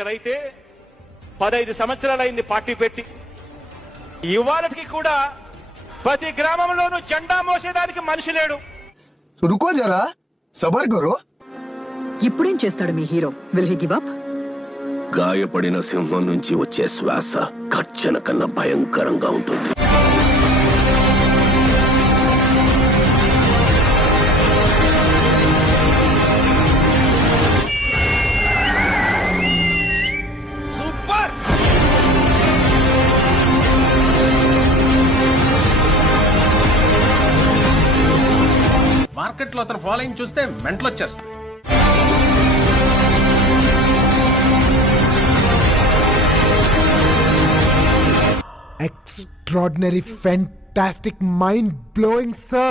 ఒకరైతే 15 సంవత్సరాలైంది పార్టీ పెట్టి, ఇవాళకి కూడా ప్రతి గ్రామంలోనూ జెండా మోసేదానికి మనిషి లేడు. రుకో జరా, సబర్ కరో. ఇప్పుడేం చేస్తాడు మీ hero? Will he give up? గాయపడిన సింహం నుంచి వచ్చే శ్వాస కర్చన కన్నా భయంకరంగా ఉంటుంది. సూపర్! మార్కెట్లో అతను ఫాలోయింగ్ చూస్తే మెంటల్ వచ్చేస్తుంది. Extraordinary, fantastic, mind-blowing, sir.